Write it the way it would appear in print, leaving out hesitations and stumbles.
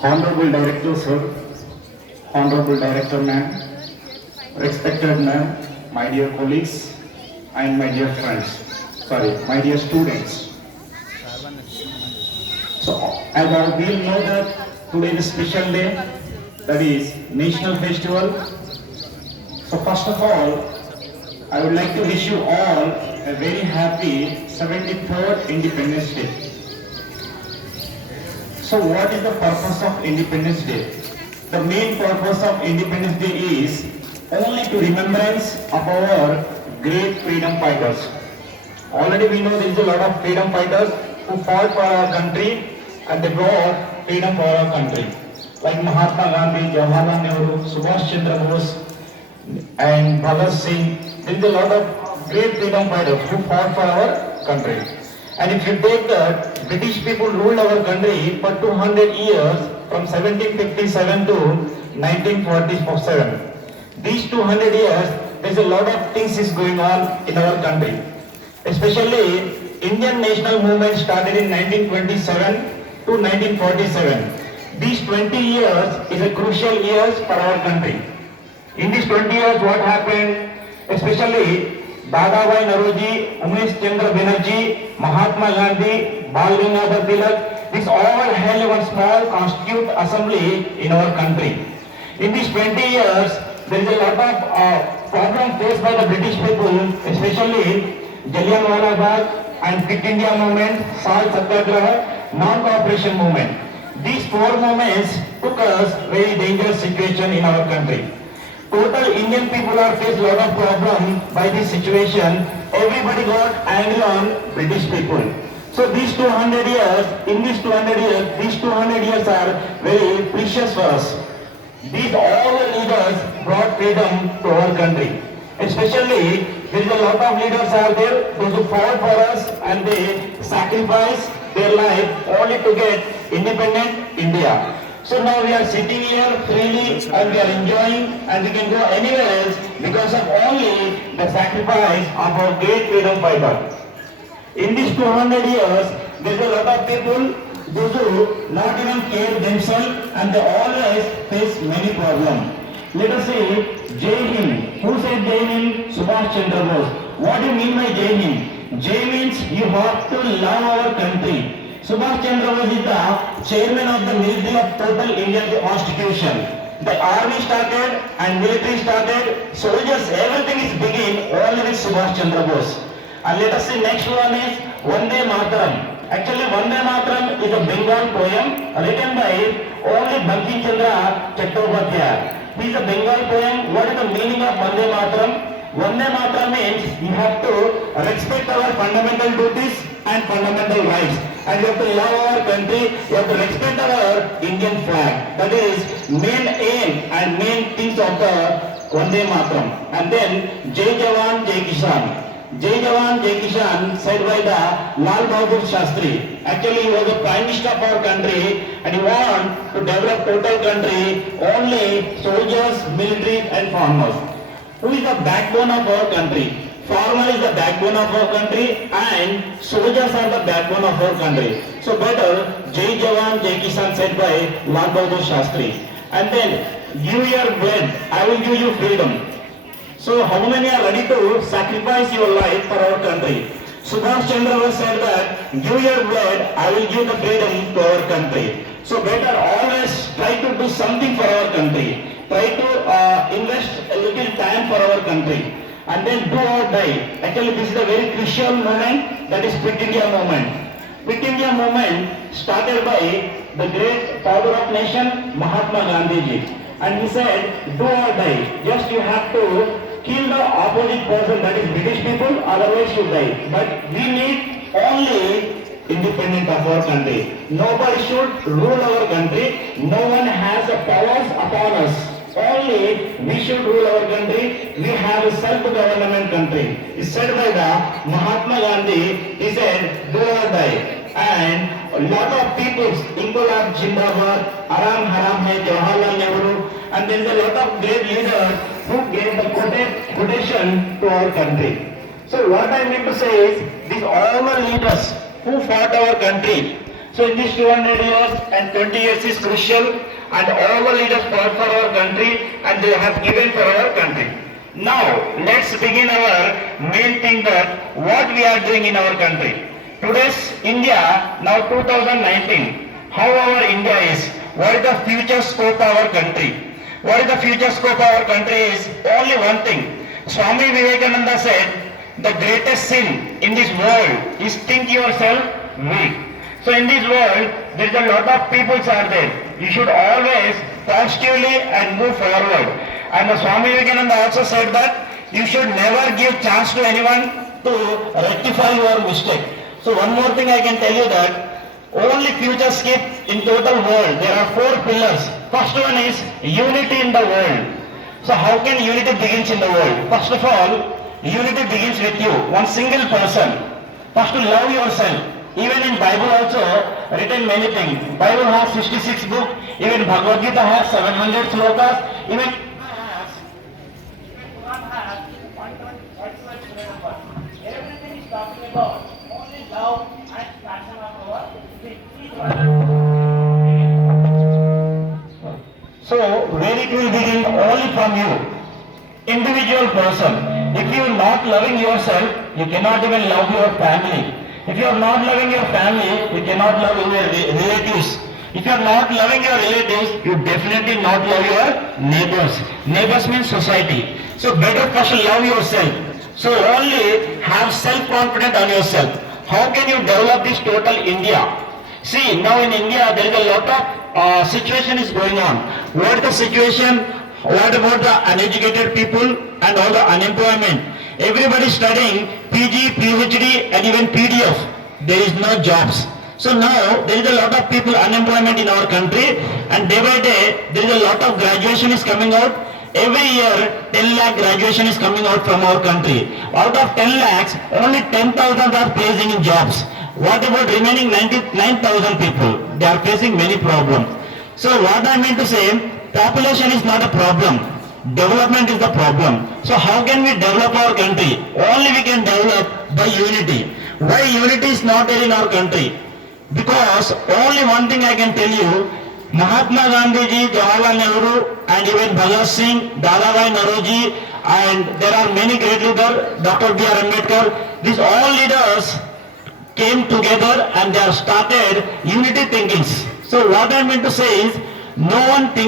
Honorable Director Sir, Honorable Director Ma'am, respected ma'am, my dear colleagues and my dear friends, my dear students. So as we all know that today is a special day, that is National Festival. So first of all, I would like to wish you all a very happy 73rd Independence Day. So what is the purpose of Independence Day? The main purpose of Independence Day is only to remembrance of our great freedom fighters. Already we know there is a lot of freedom fighters who fought for our country and they brought freedom for our country. Like Mahatma Gandhi, Jawaharlal Nehru, Subhash Chandra Bose and Bhagat Singh. There is a lot of great freedom fighters who fought for our country. And if you take that, British people ruled our country for 200 years from 1757 to 1947. These 200 years, there is a lot of things is going on in our country. Especially, Indian national movement started in 1927 to 1947. These 20 years is a crucial years for our country. In these 20 years, what happened? Especially, Dadabhai Naoroji, Umesh Chandra Banerjee, Mahatma Gandhi, Bal Gangadhar Tilak, these all held one small constituent assembly in our country. In these 20 years, there is a lot of problems faced by the British people, especially Jallianwala Bagh and Quit India movement, Salt Satyagraha, non-cooperation movement. These four movements took us very dangerous situation in our country. Total Indian people are faced a lot of problem by this situation. Everybody got angry on British people. So these 200 years, in these 200 years, these 200 years are very precious for us. These all the leaders brought freedom to our country. Especially, there is a lot of leaders are there, those who fought for us and they sacrificed their life only to get independent India. So now we are sitting here freely and we are enjoying and we can go anywhere else because of only the sacrifice of our great freedom fighter. In these 200 years, there is a lot of people those who not even care themselves and they always face many problems. Let us say Jai Hind. Who said Jai Hind? Subhash Chandra Bose. What do you mean by Jai Hind? Jai means you have to love our country. Subhash Chandra Bose is the chairman of the Ministry of Total Indian Constitution. The army started and military started, soldiers, everything is begin only with Subhash Chandra Bose. And let us see next one is Vande Mataram. Actually Vande Mataram is a Bengal poem written by only Bankim Chandra Chattopadhyay. He is a Bengal poem. What is the meaning of Vande Mataram? Vande Mataram means you have to respect our fundamental duties and fundamental rights. And you have to love our country, you have to respect our Indian flag. That is main aim and main things of the Vande Mataram. And then Jai Jawan, Jai Kisan. Jai Jawan, Jai Kisan said by the Lal Bahadur Shastri. Actually he was the Prime Minister of our country and he wanted to develop total country only soldiers, military and farmers. Who is the backbone of our country? Farmer is the backbone of our country and soldiers are the backbone of our country. So better Jai Jawan, Jai Kisan said by Lal Bahadur Shastri. And then give your blood, I will give you freedom. So how many are ready to sacrifice your life for our country? Subhash Chandra Bose said that give your blood, I will give the freedom to our country. So better always try to do something for our country. Try to invest a little time for our country. And then do or die. Actually this is a very crucial moment, that is Quit India movement. Quit India movement started by the great father of nation Mahatma Gandhi ji. And he said do or die. Just you have to kill the opposite person, that is British people, otherwise you die. But we need only independent of our country. Nobody should rule our country. No one has a powers upon us. Only we should rule our country. We have a self-government country. It's said by the Mahatma Gandhi. He said, do or die. And a lot of people, Inqilab Jindabad, Aram Haram Hai, Jawaharlal Nehru, and there is a lot of great leaders who gave the quotation to our country. So what I mean to say is, these all the leaders who fought our country, So in these 200 years and 20 years is crucial, and all the leaders fought for our country and they have given for our country. Now let's begin our main thing, that what we are doing in our country. Today's India, now 2019, how our India is, what is the future scope of our country. What is the future scope of our country is only one thing. Swami Vivekananda said, the greatest sin in this world is think yourself weak. So in this world, there is a lot of people are there. You should always positively and move forward. And the Swami Vivekananda also said that you should never give chance to anyone to rectify your mistake. So one more thing I can tell you, that only future skip in total world, there are 4 pillars. First one is unity in the world. So how can unity begins in the world? First of all, unity begins with you, one single person. First to love yourself. Even in Bible also written many things. Bible has 66 books. Even Bhagavad Gita has 700 slokas. Even Quran has 125 slokas. Everything is talking about only love and passion of our people. So where it will begin? Only from you, individual person. If you are not loving yourself, you cannot even love your family. If you are not loving your family, you cannot love your relatives. If you are not loving your relatives, you definitely not love your neighbors. Neighbors means society. So better first love yourself. So only have self-confidence on yourself. How can you develop this total India? See, now in India there is a lot of situation is going on. What is the situation? What about the uneducated people and all the unemployment? Everybody studying PG, PhD and even PDF. There is no jobs. So now there is a lot of people unemployment in our country, and day by day there is a lot of graduation is coming out. Every year 10 lakh graduation is coming out from our country. Out of 10 lakhs, only 10,000 are placing in jobs. What about remaining 99,000 people? They are facing many problems. So what I mean to say, population is not a problem. Development is the problem. So how can we develop our country? Only we can develop by unity. Why unity is not there in our country? Because only one thing I can tell you, Mahatma Gandhi ji, Jawaharlal Nehru and even Bhagat Singh, Dadabhai Naoroji, and there are many great leaders, Dr. B.R. Ambedkar, these all leaders came together and they have started unity thinkings. So what I mean to say is, no one thinking